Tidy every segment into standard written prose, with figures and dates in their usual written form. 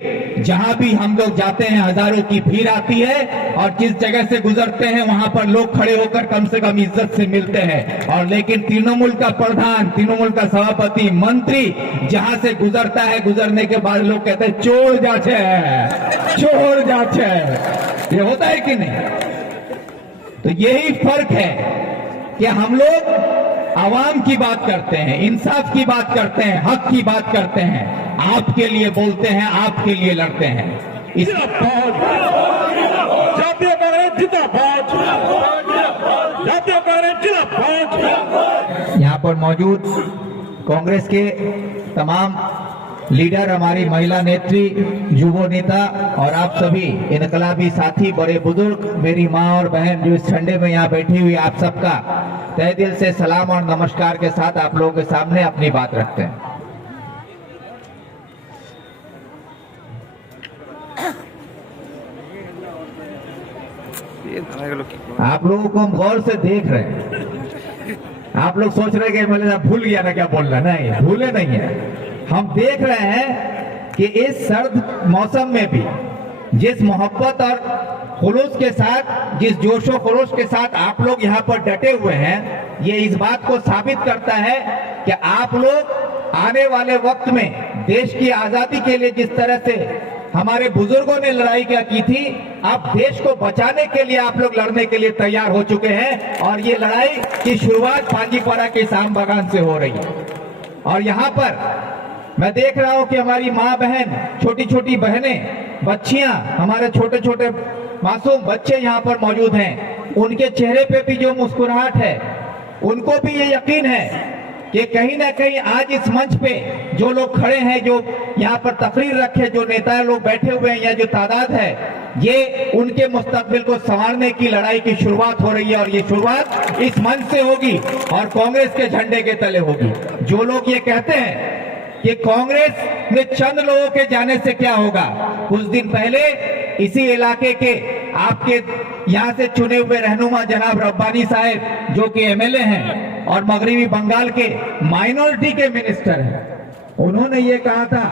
जहां भी हम लोग जाते हैं हजारों की भीड़ आती है और जिस जगह से गुजरते हैं वहां पर लोग खड़े होकर कम से कम इज्जत से मिलते हैं। और लेकिन तृणमूल का प्रधान, तृणमूल का सभापति, मंत्री जहां से गुजरता है, गुजरने के बाद लोग कहते हैं चोर जाचे, चोर जाचे। ये होता है कि नहीं? तो यही फर्क है कि हम लोग आवाम की बात करते हैं, इंसाफ की बात करते हैं, हक की बात करते हैं, आपके लिए बोलते हैं, आपके लिए लड़ते हैं। यहाँ पर मौजूद कांग्रेस के तमाम लीडर, हमारी महिला नेत्री, युवा नेता और आप सभी इनकलाबी साथी, बड़े बुजुर्ग, मेरी माँ और बहन जो इस ठंडे में यहाँ बैठी हुई, आप सबका तहे दिल से सलाम और नमस्कार के साथ आप लोगों के सामने अपनी बात रखते हैं। आप लोगों को हम गौर से देख रहे हैं। आप लोग सोच रहे हैं कि मैंने भूल गया ना क्या बोल रहा, नहीं, भूले नहीं है। हम देख रहे हैं कि इस सर्द मौसम में भी जिस मोहब्बत और खुलूस के साथ, जिस जोशो खरोश के साथ आप लोग यहाँ पर डटे हुए हैं, ये इस बात को साबित करता है कि आप लोग आने वाले वक्त में देश की आजादी के लिए जिस तरह से हमारे बुजुर्गों ने लड़ाई क्या की थी, अब देश को बचाने के लिए आप लोग लड़ने के लिए तैयार हो चुके हैं। और ये लड़ाई की शुरुआत पांजीपाड़ा के शाम बागान से हो रही है। और यहाँ पर मैं देख रहा हूँ कि हमारी माँ बहन, छोटी छोटी बहनें, बच्चियां, हमारे छोटे छोटे मासूम बच्चे यहाँ पर मौजूद हैं। उनके चेहरे पे भी जो मुस्कुराहट है, उनको भी ये यकीन है कि कहीं ना कहीं आज इस मंच पे जो लोग खड़े हैं, जो यहाँ पर तकरीर रखे, जो नेता लोग बैठे हुए हैं, या जो तादाद है, ये उनके मुस्तकबिल को संवारने की लड़ाई की शुरुआत हो रही है। और ये शुरुआत इस मंच से होगी और कांग्रेस के झंडे के तले होगी। जो लोग ये कहते हैं कि कांग्रेस में चंद लोगों के जाने से क्या होगा, कुछ दिन पहले इसी इलाके के आपके यहाँ से चुने हुए रहनुमा जनाब रब्बानी साहब, जो कि एमएलए हैं और मगरबी बंगाल के माइनॉरिटी के मिनिस्टर हैं, उन्होंने ये कहा था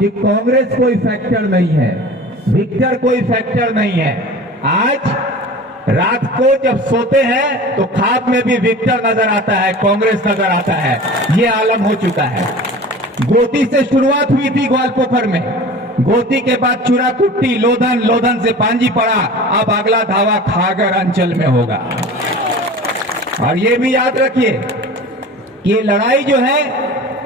कि कांग्रेस कोई फैक्टर नहीं है, विक्टर कोई फैक्टर नहीं है। आज रात को जब सोते हैं तो ख्वाब में भी विक्टर नजर आता है, कांग्रेस नजर आता है। ये आलम हो चुका है। गोती से शुरुआत हुई थी ग्वालपोखर में, गोती के बाद चुराकुट्टी, लोधन, लोधन से पांजीपाड़ा, अब अगला धावा खागर अंचल में होगा। और ये भी याद रखिए कि ये लड़ाई जो है,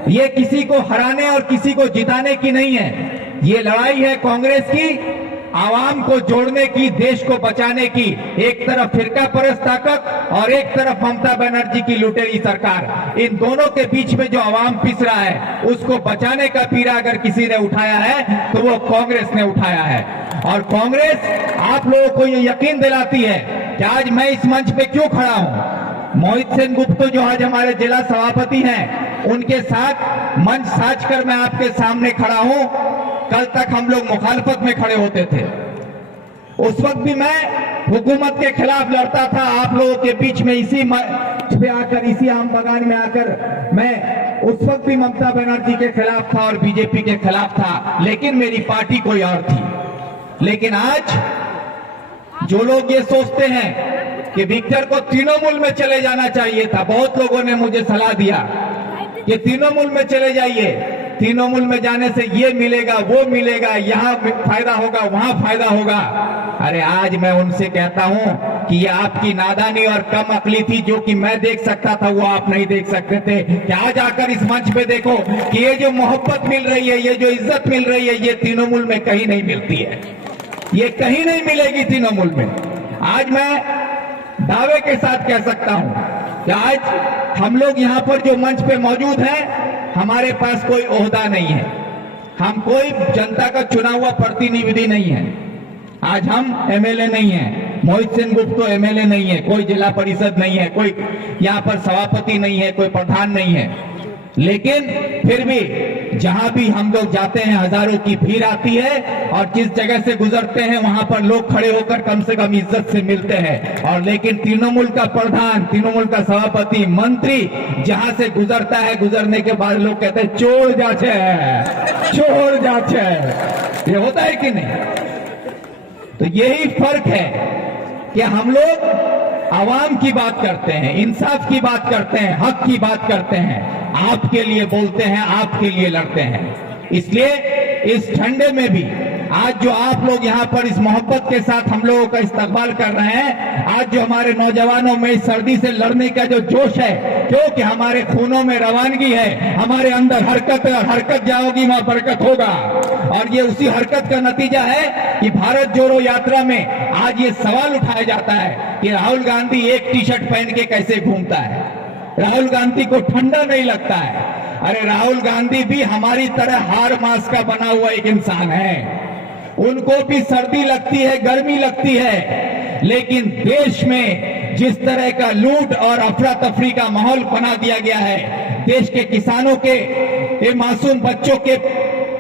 ये किसी को हराने और किसी को जिताने की नहीं है। ये लड़ाई है कांग्रेस की, आवाम को जोड़ने की, देश को बचाने की। एक तरफ फिरका परस्त ताकत और एक तरफ ममता बनर्जी की लुटेरी सरकार। इन दोनों के बीच में जो आवाम पिस रहा है, उसको बचाने का पीड़ा अगर किसी ने उठाया है तो वो कांग्रेस ने उठाया है। और कांग्रेस आप लोगों को ये यकीन दिलाती है कि आज मैं इस मंच पे क्यों खड़ा हूं। मोहित सेन गुप्ता जो आज हमारे जिला सभापति हैं, उनके साथ मंच साज कर मैं आपके सामने खड़ा हूं। कल तक हम लोग मुखालफत में खड़े होते थे, उस वक्त भी मैं हुकूमत के खिलाफ लड़ता था। आप लोगों के बीच में इसी मंच पे आकर, इसी आम बगान में आकर मैं उस वक्त भी ममता बनर्जी के खिलाफ था और बीजेपी के खिलाफ था, लेकिन मेरी पार्टी कोई और थी। लेकिन आज जो लोग ये सोचते हैं कि विक्टर को तृणमूल में चले जाना चाहिए था, बहुत लोगों ने मुझे सलाह दिया कि तृणमूल में चले जाइए, तृणमूल में जाने से ये मिलेगा, वो मिलेगा, यहाँ फायदा होगा, वहां फायदा होगा। अरे आज मैं उनसे कहता हूं कि ये आपकी नादानी और कम अकली थी, जो कि मैं देख सकता था वो आप नहीं देख सकते थे। कि आज आकर इस मंच पे देखो कि ये जो मोहब्बत मिल रही है, ये जो इज्जत मिल रही है, ये तृणमूल में कहीं नहीं मिलती है, ये कहीं नहीं मिलेगी तृणमूल में। आज मैं दावे के साथ कह सकता हूं कि आज हम लोग यहाँ पर जो मंच पे मौजूद हैं, हमारे पास कोई ओहदा नहीं है, हम कोई जनता का चुना हुआ प्रतिनिधि नहीं है। आज हम एमएलए नहीं है, मोहित सेन गुप्ता एमएलए नहीं है, कोई जिला परिषद नहीं है, कोई यहाँ पर सभापति नहीं है, कोई प्रधान नहीं है। लेकिन फिर भी जहां भी हम लोग जाते हैं हजारों की भीड़ आती है और जिस जगह से गुजरते हैं वहां पर लोग खड़े होकर कम से कम इज्जत से मिलते हैं। और लेकिन तृणमूल का प्रधान, तृणमूल का सभापति, मंत्री जहां से गुजरता है, गुजरने के बाद लोग कहते हैं चोर जाचे, चोर जाचे। ये होता है कि नहीं? तो यही फर्क है कि हम लोग आवाम की बात करते हैं, इंसाफ की बात करते हैं, हक की बात करते हैं, आपके लिए बोलते हैं, आपके लिए लड़ते हैं। इसलिए इस ठंडे में भी आज जो आप लोग यहाँ पर इस मोहब्बत के साथ हम लोगों का इस्तकबाल कर रहे हैं, आज जो हमारे नौजवानों में इस सर्दी से लड़ने का जो जोश है, क्योंकि हमारे खूनों में रवानगी है, हमारे अंदर हरकत है, और हरकत जाओगी वहां बरकत होगा। और ये उसी हरकत का नतीजा है कि भारत जोड़ो यात्रा में आज ये सवाल उठाया जाता है कि राहुल गांधी एक टी शर्ट पहन के कैसे घूमता है, राहुल गांधी को ठंडा नहीं लगता है। अरे राहुल गांधी भी हमारी तरह हार मास का बना हुआ एक इंसान है, उनको भी सर्दी लगती है, गर्मी लगती है, लेकिन देश में जिस तरह का लूट और अफरा तफरी का माहौल बना दिया गया है, देश के किसानों के, ये मासूम बच्चों के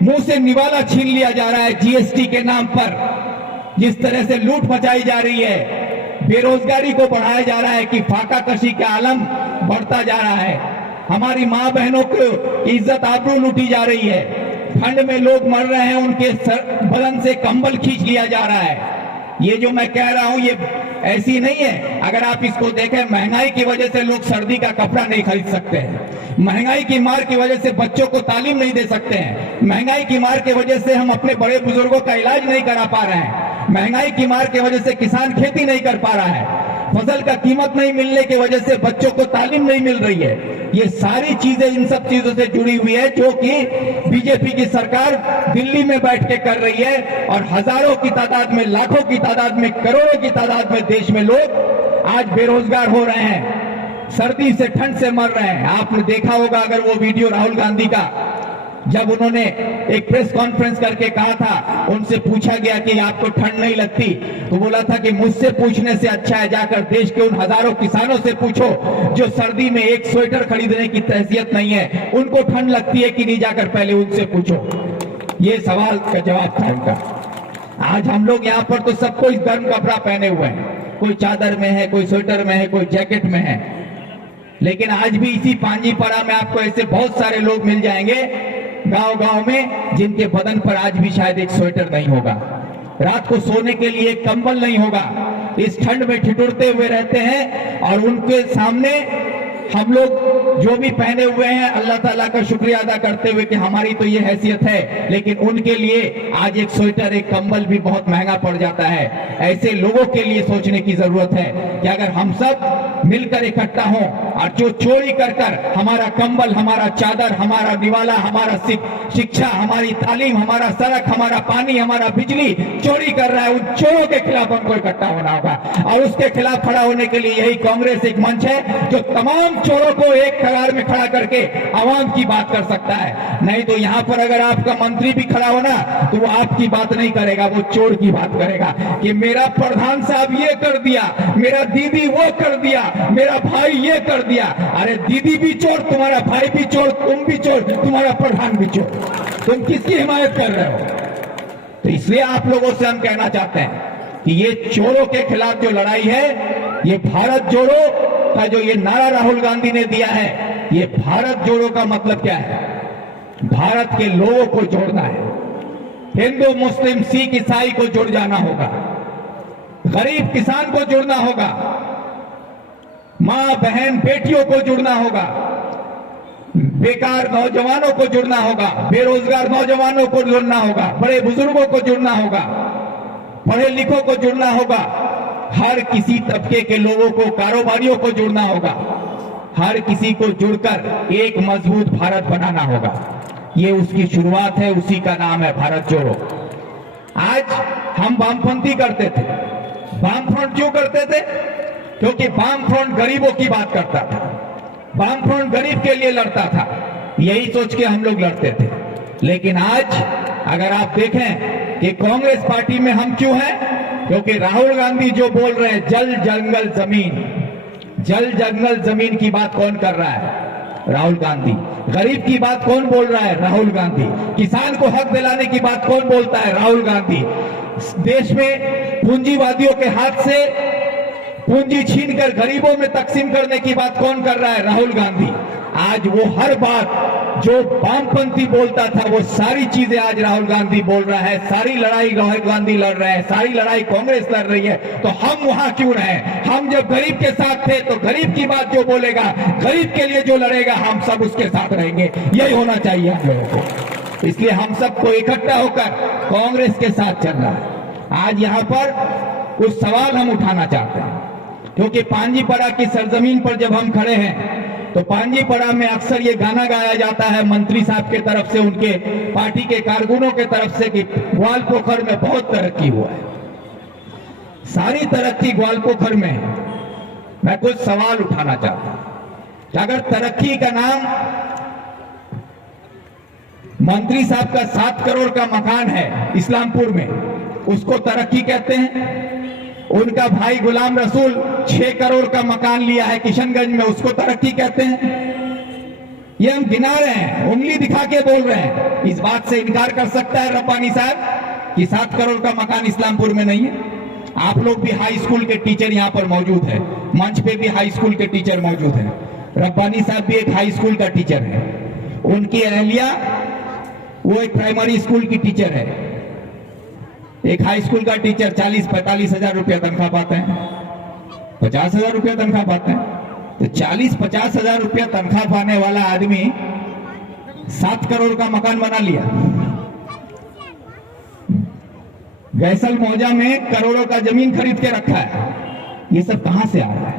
मुंह से निवाला छीन लिया जा रहा है जीएसटी के नाम पर, जिस तरह से लूट मचाई जा रही है, बेरोजगारी को बढ़ाया जा रहा है कि फाका कशी का आलम बढ़ता जा रहा है, हमारी मां बहनों की इज्जत आबरू लूटी जा रही है, ठंड में लोग मर रहे हैं, उनके बदन से कंबल खींच लिया जा रहा है। ये जो मैं कह रहा हूं ये ऐसी नहीं है। अगर आप इसको देखें, महंगाई की वजह से लोग सर्दी का कपड़ा नहीं खरीद सकते हैं, महंगाई की मार की वजह से बच्चों को तालीम नहीं दे सकते हैं, महंगाई की मार की वजह से हम अपने बड़े बुजुर्गों का इलाज नहीं करा पा रहे हैं, महंगाई की मार की वजह से किसान खेती नहीं कर पा रहा है, फसल का कीमत नहीं मिलने की वजह से बच्चों को तालीम नहीं मिल रही है। ये सारी चीजें इन सब चीजों से जुड़ी हुई है जो कि बीजेपी की सरकार दिल्ली में बैठ के कर रही है, और हजारों की तादाद में, लाखों की तादाद में, करोड़ों की तादाद में देश में लोग आज बेरोजगार हो रहे हैं, सर्दी से, ठंड से मर रहे हैं। आपने देखा होगा अगर वो वीडियो राहुल गांधी का, जब उन्होंने एक प्रेस कॉन्फ्रेंस करके कहा था, उनसे पूछा गया कि आपको ठंड नहीं लगती, तो बोला था कि मुझसे पूछने से अच्छा है जाकर देश के उन हजारों किसानों से पूछो जो सर्दी में एक स्वेटर खरीदने की हैसियत नहीं है, उनको ठंड लगती है कि नहीं, जाकर पहले उनसे पूछो। ये सवाल का जवाब था उनका। आज हम लोग यहाँ पर तो सब कोई गर्म कपड़ा पहने हुए हैं, कोई चादर में है, कोई स्वेटर में है, कोई जैकेट में है, लेकिन आज भी इसी पांजीपरा में आपको ऐसे बहुत सारे लोग मिल जाएंगे गांव-गांव में जिनके बदन पर आज भी शायद एक स्वेटर नहीं होगा, रात को सोने के लिए एक कंबल नहीं होगा, इस ठंड में ठिठुरते हुए रहते हैं। और उनके सामने हम लोग जो भी पहने हुए हैं, अल्लाह ताला का शुक्रिया अदा करते हुए कि हमारी तो ये हैसियत है, लेकिन उनके लिए आज एक स्वेटर, एक कंबल भी बहुत महंगा पड़ जाता है। ऐसे लोगों के लिए सोचने की जरूरत है कि अगर हम सब मिलकर इकट्ठा हों और जो चोरी कर कर हमारा कंबल, हमारा चादर, हमारा निवाला, हमारा शिक्षा, हमारी तालीम, हमारा सड़क, हमारा पानी, हमारा बिजली चोरी कर रहा है, उन चोरों के खिलाफ हमको इकट्ठा होना होगा। और उसके खिलाफ खड़ा होने के लिए यही कांग्रेस एक मंच है जो तमाम चोरों को एक कगार में खड़ा करके आवाम की बात कर सकता है। नहीं तो यहाँ पर अगर आपका मंत्री भी खड़ा होना तो वो आपकी बात नहीं करेगा, वो चोर की बात करेगा कि मेरा प्रधान साहब ये कर दिया, मेरा दीदी वो कर दिया, मेरा भाई ये कर दिया। अरे दीदी भी चोर, तुम्हारा भाई भी चोर, तुम भी चोर, तुम्हारा प्रधान भी चोर, तुम किसकी हिमायत कर रहे हो? तो इसलिए आप लोगों से हम कहना चाहते हैं कि ये चोरों के खिलाफ जो लड़ाई है, ये भारत जोड़ो का जो ये नारा राहुल गांधी ने दिया है, ये भारत जोड़ो का मतलब क्या है? भारत के लोगों को जोड़ना है, हिंदू, मुस्लिम, सिख, ईसाई को जुड़ जाना होगा, गरीब किसान को जुड़ना होगा, मां बहन बेटियों को जुड़ना होगा, बेकार नौजवानों को जुड़ना होगा, बेरोजगार नौजवानों को जुड़ना होगा, बड़े बुजुर्गों को जुड़ना होगा, पढ़े लिखों को जुड़ना होगा, हर किसी तबके के लोगों को, कारोबारियों को जुड़ना होगा, हर किसी को जुड़कर एक मजबूत भारत बनाना होगा। ये उसकी शुरुआत है, उसी का नाम है भारत जोड़ो। आज हम वामपंथी करते थे, वामफ्रंट क्यों करते थे? क्योंकि वामफ्रंट गरीबों की बात करता था, वामफ्रंट गरीब के लिए लड़ता था, यही सोच के हम लोग लड़ते थे। लेकिन आज अगर आप देखें कि कांग्रेस पार्टी में हम क्यों हैं? क्योंकि राहुल गांधी जो बोल रहे हैं, जल जंगल जमीन, जल जंगल जमीन की बात कौन कर रहा है? राहुल गांधी। गरीब की बात कौन बोल रहा है? राहुल गांधी। किसान को हक दिलाने की बात कौन बोलता है? राहुल गांधी। देश में पूंजीवादियों के हाथ से पूंजी छीनकर गरीबों में तकसीम करने की बात कौन कर रहा है? राहुल गांधी। आज वो हर बात जो वामपंथी बोलता था वो सारी चीजें आज राहुल गांधी बोल रहा है। सारी लड़ाई राहुल गांधी लड़ रहे हैं, सारी लड़ाई कांग्रेस लड़ रही है, तो हम वहां क्यों रहे? हम जब गरीब के साथ थे तो गरीब की बात जो बोलेगा, गरीब के लिए जो लड़ेगा, हम सब उसके साथ रहेंगे। यही होना चाहिए हम लोगों को। इसलिए हम सबको इकट्ठा होकर कांग्रेस के साथ चलना है। आज यहाँ पर कुछ सवाल हम उठाना चाहते हैं, क्योंकि पांजीपरा की सरजमीन पर जब हम खड़े हैं तो पांजीपरा में अक्सर ये गाना गाया जाता है मंत्री साहब के तरफ से, उनके पार्टी के कारकुनों के तरफ से, कि ग्वालपोखर में बहुत तरक्की हुआ है। सारी तरक्की ग्वालपोखर में है। मैं कुछ सवाल उठाना चाहता हूं कि अगर तरक्की का नाम मंत्री साहब का 7 करोड़ का मकान है इस्लामपुर में, उसको तरक्की कहते हैं? उनका भाई गुलाम रसूल 6 करोड़ का मकान लिया है किशनगंज में, उसको तरक्की कहते हैं? ये हम गिना रहे हैं, उंगली दिखा के बोल रहे हैं। इस बात से इनकार कर सकता है रब्बानी साहब कि 7 करोड़ का मकान इस्लामपुर में नहीं है? आप लोग भी हाई स्कूल के टीचर यहाँ पर मौजूद है, मंच पे भी हाई स्कूल के टीचर मौजूद है। रब्बानी साहब भी एक हाई स्कूल का टीचर है। उनकी अहलिया वो एक प्राइमरी स्कूल की टीचर है। एक हाई स्कूल का टीचर 40-45 हजार रुपया तनख्वाह पाते हैं, 50 हजार रुपया तनख्वाह पाते हैं। तो 40-50 हजार रुपया तनख्वाह पाने वाला आदमी 7 करोड़ का मकान बना लिया। गैसल मौजा में करोड़ों का जमीन खरीद के रखा है। ये सब कहां से आ रहा है?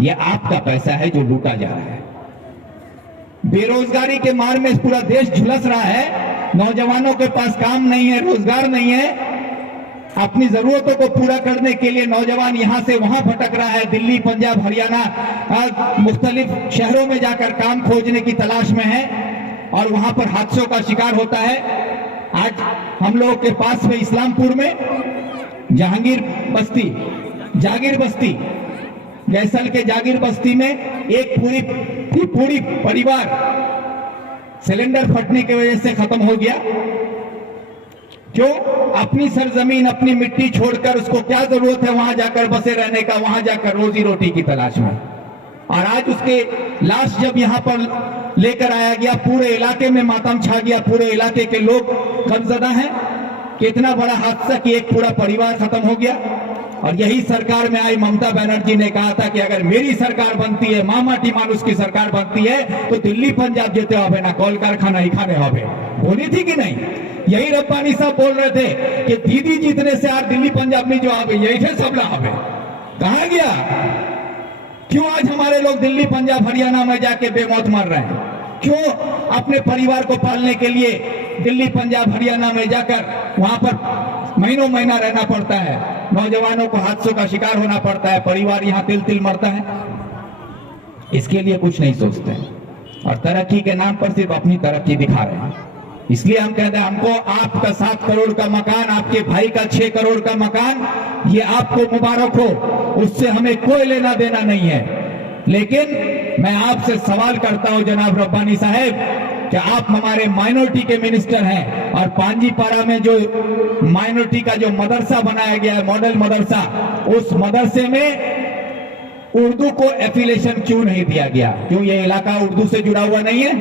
ये आपका पैसा है जो लूटा जा रहा है। बेरोजगारी के मार में पूरा देश झुलस रहा है। नौजवानों के पास काम नहीं है, रोजगार नहीं है। अपनी जरूरतों को पूरा करने के लिए नौजवान यहां से वहां भटक रहा है, दिल्ली, पंजाब, हरियाणा, मुख्तलिफ शहरों में जाकर काम खोजने की तलाश में है और वहां पर हादसों का शिकार होता है। आज हम लोगों के पास में इस्लामपुर में जागीर बस्ती, गैसल के जागीर बस्ती में एक पूरी परिवार सिलेंडर फटने की वजह से खत्म हो गया। क्यों? अपनी सरजमीन, अपनी मिट्टी छोड़कर उसको क्या जरूरत है वहां जाकर बसे रहने का, वहां जाकर रोजी रोटी की तलाश में। और आज उसके लाश जब यहां पर लेकर आया गया, पूरे इलाके में मातम छा गया, पूरे इलाके के लोग गमजदा हैं। कितना बड़ा हादसा कि एक पूरा परिवार खत्म हो गया। और यही सरकार में आई ममता बनर्जी ने कहा था कि अगर मेरी सरकार बनती है, मामाटी मानुष की सरकार बनती है, तो दिल्ली पंजाब जेते होवे ना, कॉल कारखाना ही खाने होवे। बोली थी कि नहीं? यही रब्बानी साहब बोल रहे थे कि दीदी जीतने से यार दिल्ली पंजाब में जो आवे यही थे सबला आवे। कहां गया? क्यों आज हमारे लोग दिल्ली पंजाब हरियाणा में जाके बेमौत मर रहे हैं? क्यों अपने परिवार को पालने के लिए दिल्ली पंजाब हरियाणा में जाकर वहां पर महीनों महीना रहना पड़ता है? नौजवानों को हादसों का शिकार होना पड़ता है, परिवार यहाँ तिल तिल मरता है। इसके लिए कुछ नहीं सोचते और तरक्की के नाम पर सिर्फ अपनी तरक्की दिखा रहे हैं। इसलिए हम कहते हैं हमको आपका 7 करोड़ का मकान, आपके भाई का 6 करोड़ का मकान, ये आपको मुबारक हो, उससे हमें कोई लेना देना नहीं है। लेकिन मैं आपसे सवाल करता हूं जनाब रब्बानी साहब कि आप हमारे माइनॉरिटी के मिनिस्टर हैं और पांजीपारा में जो माइनॉरिटी का जो मदरसा बनाया गया है, मॉडल मदरसा, उस मदरसे में उर्दू को एफिलिएशन क्यों नहीं दिया गया? क्यों ये इलाका उर्दू से जुड़ा हुआ नहीं है?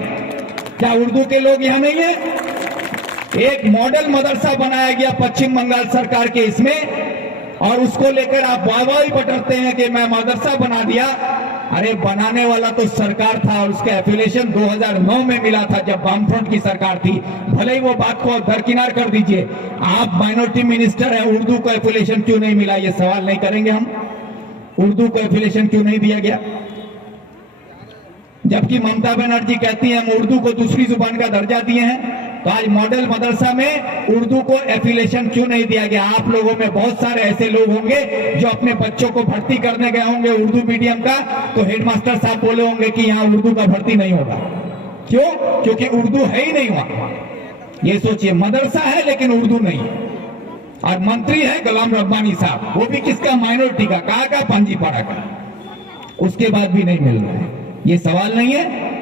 क्या उर्दू के लोग यहां नहीं है? एक मॉडल मदरसा बनाया गया पश्चिम बंगाल सरकार के इसमें और उसको लेकर आप वाहवाही बटरते हैं कि मैं मदरसा बना दिया। अरे बनाने वाला तो सरकार था और उसका एफिलिएशन 2009 में मिला था जब वामफ्रंट की सरकार थी। भले ही वो बात को दरकिनार कर दीजिए, आप माइनॉरिटी मिनिस्टर हैं, उर्दू को एफिलिएशन क्यों नहीं मिला? ये सवाल नहीं करेंगे हम? उर्दू को एफिलिएशन क्यों नहीं दिया गया? जबकि ममता बनर्जी कहती है हम उर्दू को दूसरी जुबान का दर्जा दिए हैं, तो आज मॉडल मदरसा में उर्दू को एफिलिएशन क्यों नहीं दिया गया? आप लोगों में बहुत सारे ऐसे लोग होंगे जो अपने बच्चों को भर्ती करने गए होंगे उर्दू मीडियम का, तो हेडमास्टर साहब बोले होंगे कि यहाँ उर्दू का भर्ती नहीं होगा। क्यों? क्योंकि उर्दू है ही नहीं वहां। ये सोचिए, मदरसा है लेकिन उर्दू नहीं है। और मंत्री है गुलाम रब्बानी साहब, वो भी किसका? माइनॉरिटी का। कहाँ का? पांजीपारा का। उसके बाद भी नहीं मिल रहा है। ये सवाल नहीं है?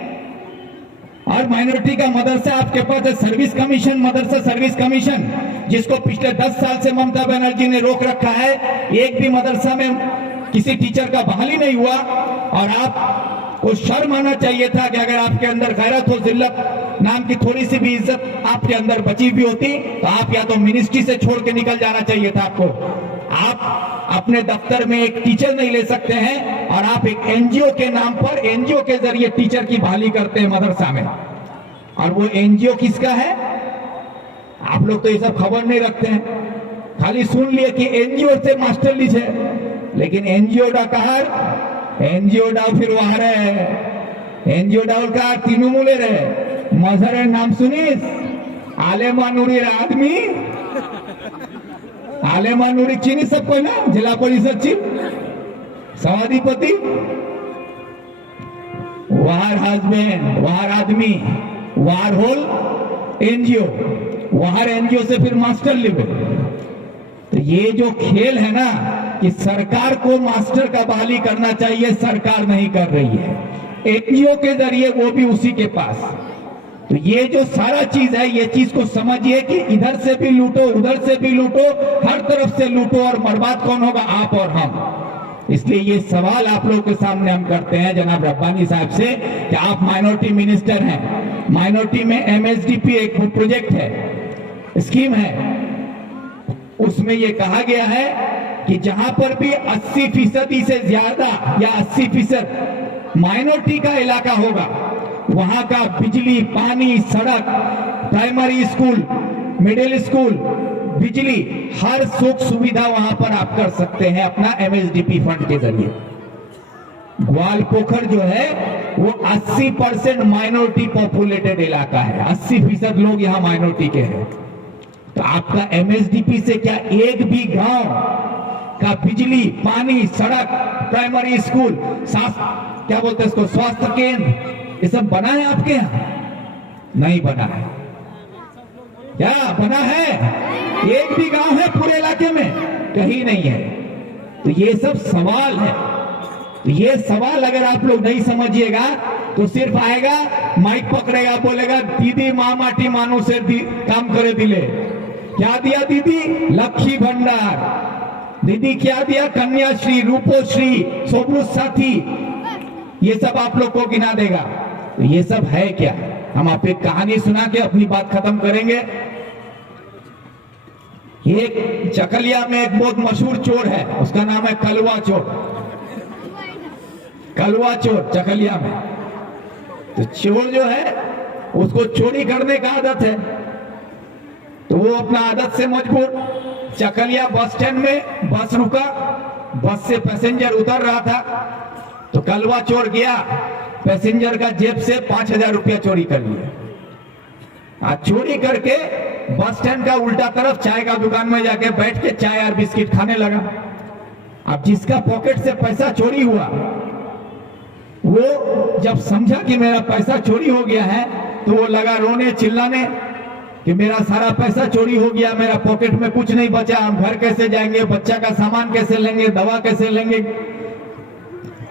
और माइनॉरिटी का मदरसा आपके पास है, सर्विस कमीशन, मदरसा सर्विस कमीशन, जिसको पिछले 10 साल से ममता बनर्जी ने रोक रखा है। एक भी मदरसा में किसी टीचर का बहाली नहीं हुआ और आप को शर्म आना चाहिए था कि अगर आपके अंदर गैरत हो, जिल्लत नाम की थोड़ी सी भी इज्जत आपके अंदर बची भी होती तो आप या तो मिनिस्ट्री से छोड़ के निकल जाना चाहिए था आपको। आप अपने दफ्तर में एक टीचर नहीं ले सकते हैं और आप एक एनजीओ के नाम पर, एनजीओ के जरिए टीचर की बहाली करते हैं मदरसा में। और वो एनजीओ किसका है? आप लोग तो ये सब खबर नहीं रखते हैं, खाली सुन लिए कि एनजीओ से मास्टर लीज है, लेकिन एनजीओ डाकार एनजीओ डाव फिर वहां रहे एनजीओ डाउल का तृणमूले रहे मजहर नाम सुनिस आलेमानुरीर आदमी आलेमानुरी चीनी सबको ना जिला परिषद चीफ सभाधिपति वार हस्बैंड वार आदमी वार होल एनजीओ वार एनजीओ से फिर मास्टर लेवल। तो ये जो खेल है ना कि सरकार को मास्टर का बहाली करना चाहिए, सरकार नहीं कर रही है, एनजीओ के जरिए, वो भी उसी के पास। तो ये जो सारा चीज है, ये चीज को समझिए कि इधर से भी लूटो, उधर से भी लूटो, हर तरफ से लूटो, और बर्बाद कौन होगा? आप और हम। इसलिए ये सवाल आप लोगों के सामने हम करते हैं जनाब रब्बानी साहब से कि आप माइनॉरिटी मिनिस्टर हैं, माइनॉरिटी में एमएसडीपी एक प्रोजेक्ट है, स्कीम है, उसमें ये कहा गया है कि जहां पर भी 80% से ज्यादा या 80% माइनॉरिटी का इलाका होगा, वहां का बिजली, पानी, सड़क, प्राइमरी स्कूल, मिडिल स्कूल, बिजली, हर सुख सुविधा वहां पर आप कर सकते हैं अपना एमएसडीपी फंड के जरिए। ग्वालपोखर जो है वो 80% माइनॉरिटी पॉपुलेटेड इलाका है, 80% लोग यहाँ माइनॉरिटी के हैं। तो आपका एमएसडीपी से क्या एक भी गांव का बिजली, पानी, सड़क, प्राइमरी स्कूल, क्या बोलते हैं इसको, स्वास्थ्य केंद्र, ये सब बना है आपके यहाँ? नहीं बना है। क्या बना है? एक भी गांव है पूरे इलाके में? कहीं नहीं है। तो ये सब सवाल है। तो ये सवाल अगर आप लोग नहीं समझिएगा तो सिर्फ आएगा, माइक पकड़ेगा, बोलेगा दीदी माँ माटी मानो से काम करे दिले। क्या दिया दीदी? लक्ष्मी भंडार। दीदी क्या दिया? कन्याश्री, रूपोश्री, सोबरूज साथी, ये सब आप लोग को गिना देगा। तो ये सब है क्या? हम आप एक कहानी सुना के अपनी बात खत्म करेंगे। एक चकलिया में एक बहुत मशहूर चोर है, उसका नाम है कलवा चोर। कलवा चोर चकलिया में। तो चोर जो है उसको चोरी करने का आदत है, तो वो अपना आदत से मजबूर चकलिया बस स्टैंड में बस रुका, बस से पैसेंजर उतर रहा था, तो कलवा चोर गया, पैसेंजर का जेब से 5,000 रुपया चोरी कर लिया। चोरी करके बस स्टैंड का उल्टा तरफ चाय का दुकान में जाके बैठ के चाय और बिस्किट खाने लगा। अब जिसका पॉकेट से पैसा चोरी हुआ, वो जब समझा कि मेरा पैसा चोरी हो गया है, तो वो लगा रोने चिल्लाने कि मेरा सारा पैसा चोरी हो गया, मेरा पॉकेट में कुछ नहीं बचा, हम घर कैसे जाएंगे, बच्चा का सामान कैसे लेंगे, दवा कैसे लेंगे।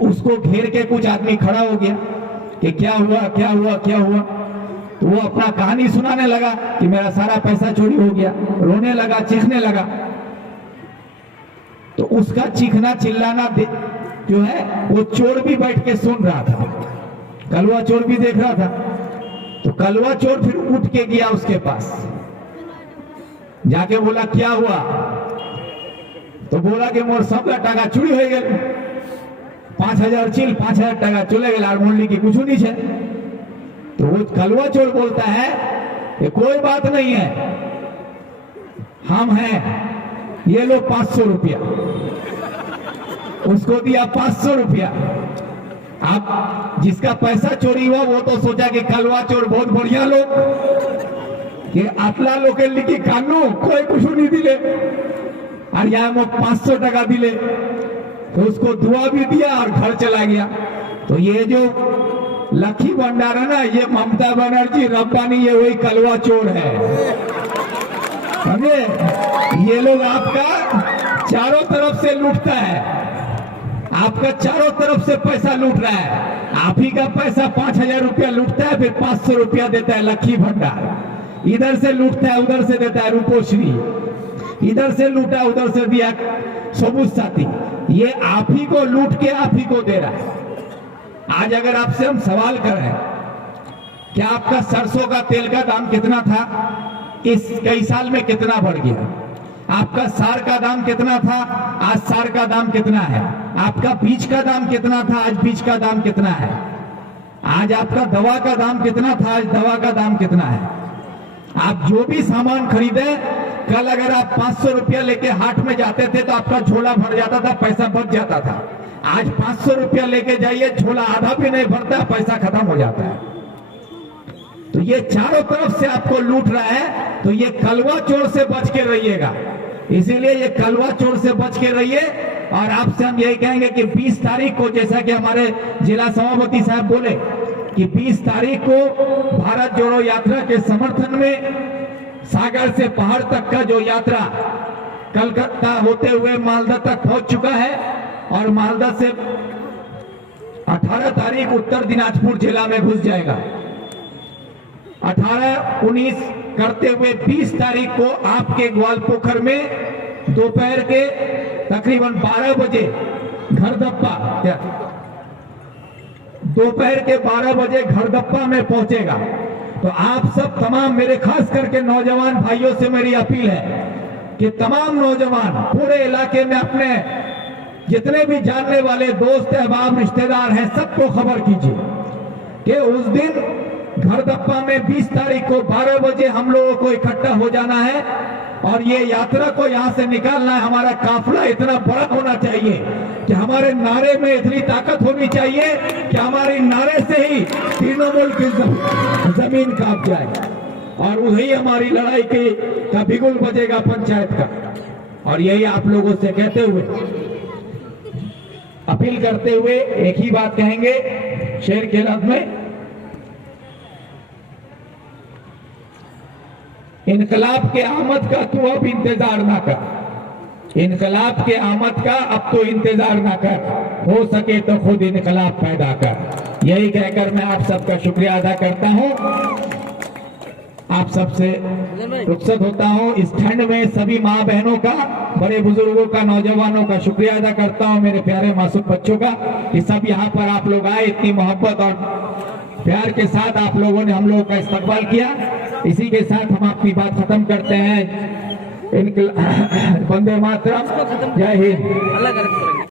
उसको घेर के कुछ आदमी खड़ा हो गया कि क्या हुआ क्या हुआ क्या हुआ। तो वो अपना कहानी सुनाने लगा कि मेरा सारा पैसा चोरी हो गया, रोने लगा, चीखने लगा। तो उसका चीखना चिल्लाना जो है वो चोर भी बैठ के सुन रहा था, कलवा चोर भी देख रहा था। तो कलवा चोर फिर उठ के गया उसके पास, जाके बोला क्या हुआ? तो बोला कि मोर सब टाका चोरी हो गए, 5,000 चिल, 5,000 टाका चले गए, मोरली की कुछ नहीं है। तो वो कलवा चोर बोलता है कि कोई बात नहीं है, हम हैं, ये लो 500 रुपया। उसको दिया 500 रुपया। अब जिसका पैसा चोरी हुआ वो तो सोचा कि कलवा चोर बहुत बढ़िया लोग, कि आतला लोग के लिखी कानू कोई कुछ नहीं दिले, और यहाँ वो 500 टका दिले। तो उसको दुआ भी दिया और घर चला गया। तो ये जो लक्ष्मी भंडार है ना, ये ममता बनर्जी रब्बानी, ये वही कलवा चोर है। समझे? ये लोग आपका चारों तरफ से लूटता है, आपका चारों तरफ से पैसा लूट रहा है। आप ही का पैसा 5,000 रुपया लूटता है, फिर 500 रुपया देता है लक्ष्मी भंडार। इधर से लूटता है, उधर से देता है रूपोश्री, इधर से लूटा, उधर से दिया सबूत साथी। ये आप ही को लूट के आप ही को दे रहा है, आज अगर आपसे हम सवाल करें कि आपका सरसों का तेल का दाम कितना था, इस कई साल में कितना बढ़ गया, आपका सार का दाम कितना था, आज सार का दाम कितना है, आपका बीज का दाम कितना था, आज बीज का दाम कितना है, आज आपका दवा का दाम कितना था, आज दवा का दाम कितना है। आप जो भी सामान खरीदे, कल अगर आप 500 रुपया लेके हाट में जाते थे तो आपका झोला भर जाता था, पैसा बच जाता था। आज 500 रुपया लेके जाइए, झोला आधा भी नहीं भरता, पैसा खत्म हो जाता है। तो ये चारों तरफ से आपको लूट रहा है, तो ये कलवा चोर से बच के रहिएगा। इसीलिए ये कलवा चोर से बच के रहिए। और आपसे हम यही कहेंगे कि 20 तारीख को, जैसा कि हमारे जिला सभापति साहब बोले कि 20 तारीख को भारत जोड़ो यात्रा के समर्थन में सागर से पहाड़ तक का जो यात्रा कलकत्ता होते हुए मालदा तक पहुंच चुका है, और मालदा से 18 तारीख उत्तर दिनाजपुर जिला में घुस जाएगा। 18-19 करते हुए 20 तारीख को आपके ग्वालपोखर में दोपहर के तकरीबन 12 बजे घरदप्पा, दोपहर के 12 बजे घरदप्पा में पहुंचेगा। तो आप सब तमाम, मेरे खास करके नौजवान भाइयों से मेरी अपील है कि तमाम नौजवान पूरे इलाके में अपने जितने भी जानने वाले दोस्त अहबाब रिश्तेदार हैं, सबको खबर कीजिए कि उस दिन घरदप्पा में 20 तारीख को 12 बजे हम लोगों को इकट्ठा हो जाना है, और ये यात्रा को यहाँ से निकालना है। हमारा काफिला इतना बड़ा होना चाहिए कि हमारे नारे में इतनी ताकत होनी चाहिए कि हमारे नारे से ही तृणमूल की जमीन कांप जाए, और वही हमारी लड़ाई का बिगुल बजेगा पंचायत का। और यही आप लोगों से कहते हुए, अपील करते हुए एक ही बात कहेंगे शेर के लफ्ज में, इनकलाब के आमद का तू अब इंतजार ना कर, इनकलाब के आमद का अब तो इंतजार ना कर, हो सके तो खुद इनकलाब पैदा कर। यही कहकर मैं आप सबका शुक्रिया अदा करता हूं, आप सबसे रुखसत होता हूं। इस ठंड में सभी माँ बहनों का, बड़े बुजुर्गों का, नौजवानों का शुक्रिया अदा करता हूं, मेरे प्यारे मासूम बच्चों का, कि सब यहाँ पर आप लोग आए, इतनी मोहब्बत और प्यार के साथ आप लोगों ने हम लोगों का इस्तकबाल किया। इसी के साथ हम अपनी बात खत्म करते हैं। वंदे मातरम, जय हिंद।